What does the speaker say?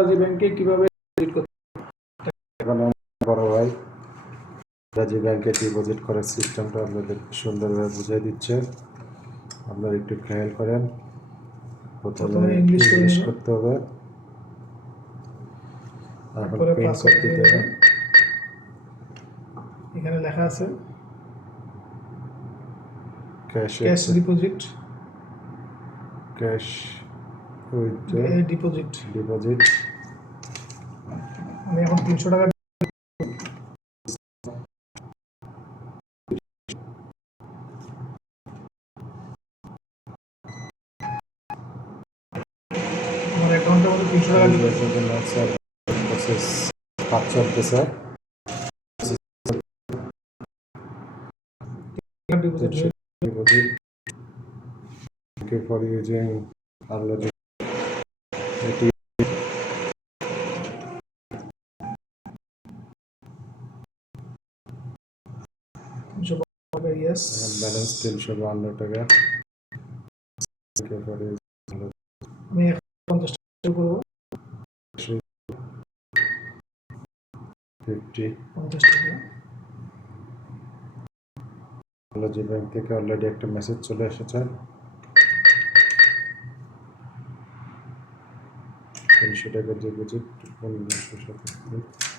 রাজি ব্যাংকে কীভাবে ডিপোজিট করতে এখন বড় ভাই। রাজি ব্যাংকে ডিপোজিট করার সিস্টেমটা আপনাদের সুন্দরভাবে বুঝিয়ে দিচ্ছে। আপনারা একটু খেয়াল করেন। প্রথমে ইংলিশ করতে হবে। এখন তারপরে পাসওয়ার্ড করতে হবে। এখানে লেখা আছে cash cash deposit cash deposit deposit আমি এখন তিনশো টাকা অ্যাকাউন্টের মধ্যে তিনশো টাকা. Thank you for using Arlogy. এটি তিনশো টাকা ইয়েস ব্যালেন্স তিনশো বান্ন টাকা আমি পঞ্চাশ টাকা করব ফিফটি পঞ্চাশ টাকা Arlogy ব্যাংক থেকে অলরেডি একটা মেসেজ চলে এসেছে। তিনশো টাকা ডিপোজিট পনেরোশো সাতাত্তর